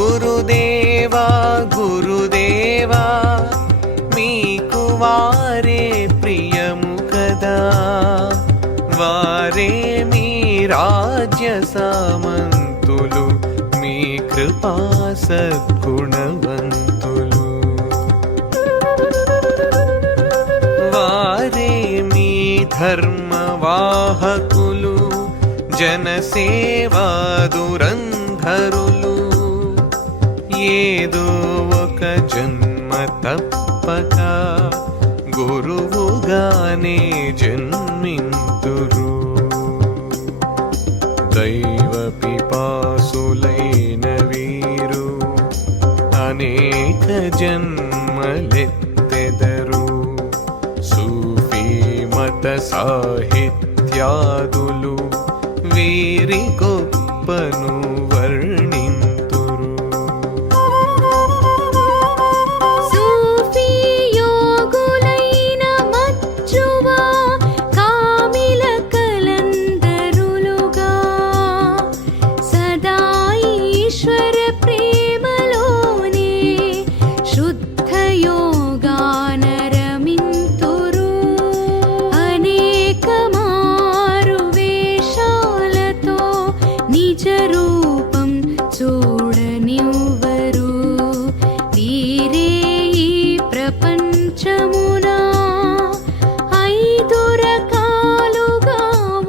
గురుదేవా గురుదేవా మీకు వారే ప్రియము కదా, వారే మీ రాజ్య సామంతులు, మీ కృపా సద్గుణవంతులు. వారే మీ ధర్మవాహకులు, జనసేవా దురంధరులు. ఏదో ఒక జన్మ తప్పక గురువుగానే జన్మింతురు. దైవ పిపాసులైన వీరు అనేక జన్మలెత్తెదరు. సూఫీ మత సాహిత్యాదులు వీరి గొప్పను వర్ణింతురు. సూఫీ యోగులైన మచ్చువా కామిల కలందరులుగా సదా ఈశ్వర ప్రేమలోనే శుద్ధ యోగానరమింతురు. అనేక మారు వేషాలతో నిజ రూపం చూడనివ్వరు. వీరే ఈ ప్రపంచమున ఐదు రకాలుగా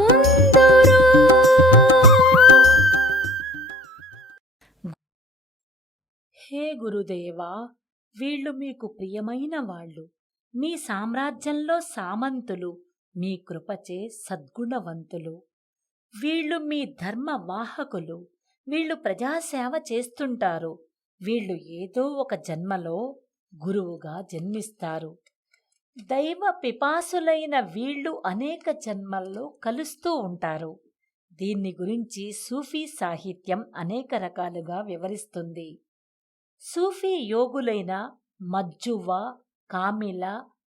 ఉందురు. హే గురుదేవా, వీళ్ళు మీకు ప్రియమైన వాళ్ళు, మీ సామ్రాజ్యంలో సామంతులు, మీ కృపచే సద్గుణవంతులు. వీళ్ళు మీ ధర్మ వాహకులు, వీళ్ళు ప్రజాసేవ చేస్తుంటారు. వీళ్ళు ఏదో ఒక జన్మలో గురువుగా జన్మిస్తారు. దైవ పిపాసులైన వీళ్ళు అనేక జన్మల్లో కలుస్తూ ఉంటారు. దీన్ని గురించి సూఫీ సాహిత్యం అనేక రకాలుగా వివరిస్తుంది. సూఫీ యోగులైన మజ్జువా, కామిల,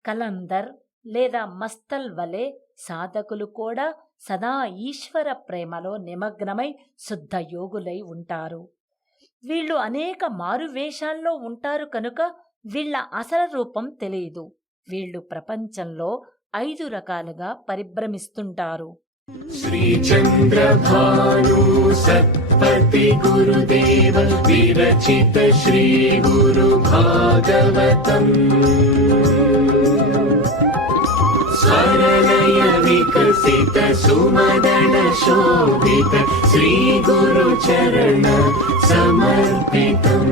కలందర్ లేదా మస్తల్ వలె సాధకులు కూడా సదా ఈశ్వర ప్రేమలో నిమగ్నమై శుద్ధ యోగులై ఉంటారు. వీళ్ళు అనేక మారువేషాల్లో ఉంటారు కనుక వీళ్ళ అసలు రూపం తెలియదు. వీళ్ళు ప్రపంచంలో 5 రకాలుగా పరిభ్రమిస్తుంటారు. శ్రీ చంద్రభాను సత్పతి గురుదేవ విరచిత శ్రీ గురు భాగవతం. స్వరలయ వికసిత సుమదన శోభిత శ్రీ గురు చరణ సమర్పితం.